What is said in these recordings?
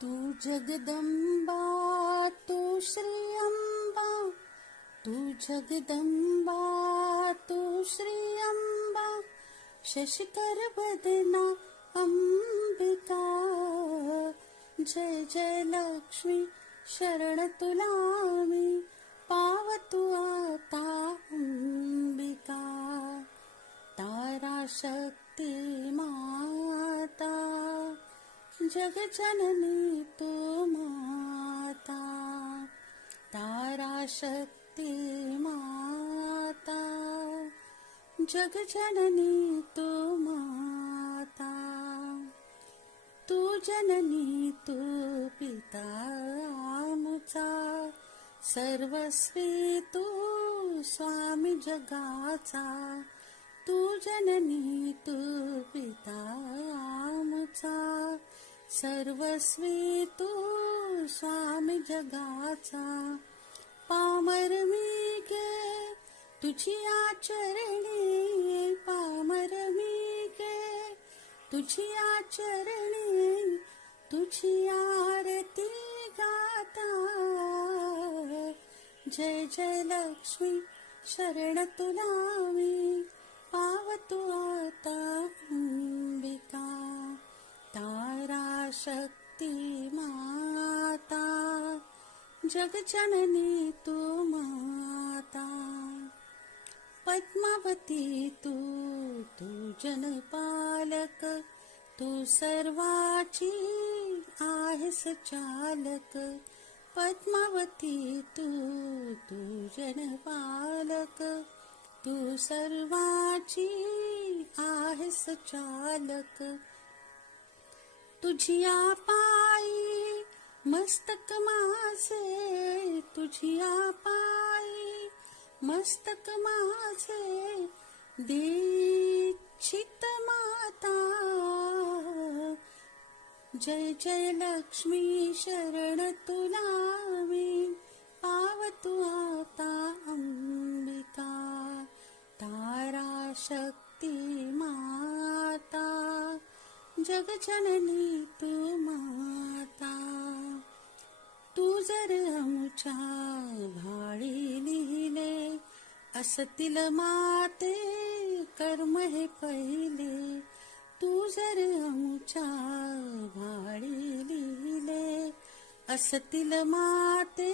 तू जगदंबा तू श्री अंबा, तू जगदंबा तू श्री अंबा, शशिकर बदना अंबिका. जय जय लक्ष्मी शरण तुला मी, पावतू आता अंबिका. तारा शक्ती माता, जगजननी तू माता. तारा शक्ती माता, जगजननी तू माता. तू जननी तू पिता आमचा, सर्वस्वी तू स्वामी जगाचा. तू जननी तू पिता आमचा, सर्वस्वी तू स्वामी जगाचा. पामर मी गे तुझी आचरणी, पामर मी गे तुझी आचरणी. तुझी आरती गाता, जय जय लक्ष्मी शरण तुला मी, पावतू आता अंबिका. तारा शक्ती माता, जगजननी तू माता. पद्मावती तू तू जनपालक, तू सर्वाची आहेस चालक. पद्मावती तू तू जनपालक, तू सर्वाची आहेस चालक. तुझिया पायी मस्तक माझे, तुझिया पायी मस्तक माझे, दीक्षित माता. जय जय लक्ष्मी शरण तुला मी, पावतू आता अंबिका. तारा शक्ती माता, जगजननी तू माता. तू जर आमच्या भाळी लिहिले, असतील माते कर्म हे पहिले. तू जर आमच्या भाळी लिहिले, असतील माते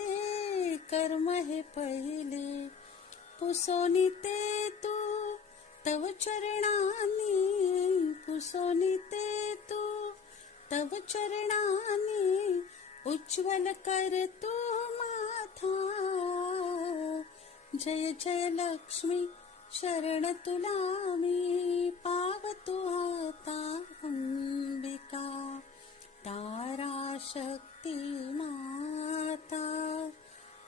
कर्म हे पहिले. पुसोनी ते तू तव चरणानी, पुसोनी ते तू तव चरणानी. उज्ज्वल कर तू माथा, जय जय लक्ष्मी शरण तुला मी, पावतू आता अंबिका. तारा शक्ती माता,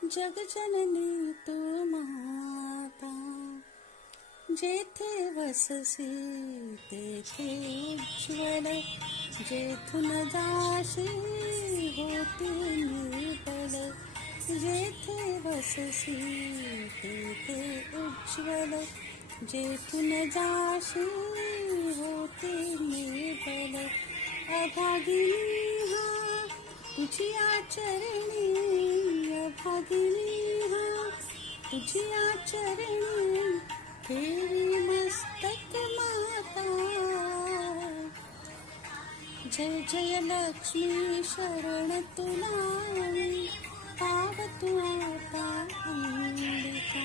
जगजननी तू माता. जेथे वससी तेथे उज्ज्वल, जेथून जाशी होती निर्बल. जेथे वससी तेथे उज्ज्वल, जेथून जाशी होती निर्बल. अभागिनी हा तुझी आचरणी, अभागिनी हा तुझी आचरणी. ठेवी मस्तक माता, जय जय लक्ष्मी शरण तुला मी, पावतू आता अंबिका.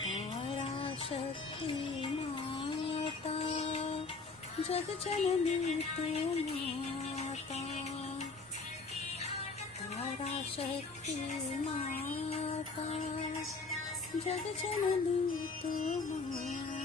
तारा शक्ती माता, जगजननी तू माता. तारा शक्ती माता, जगजननी तू माता.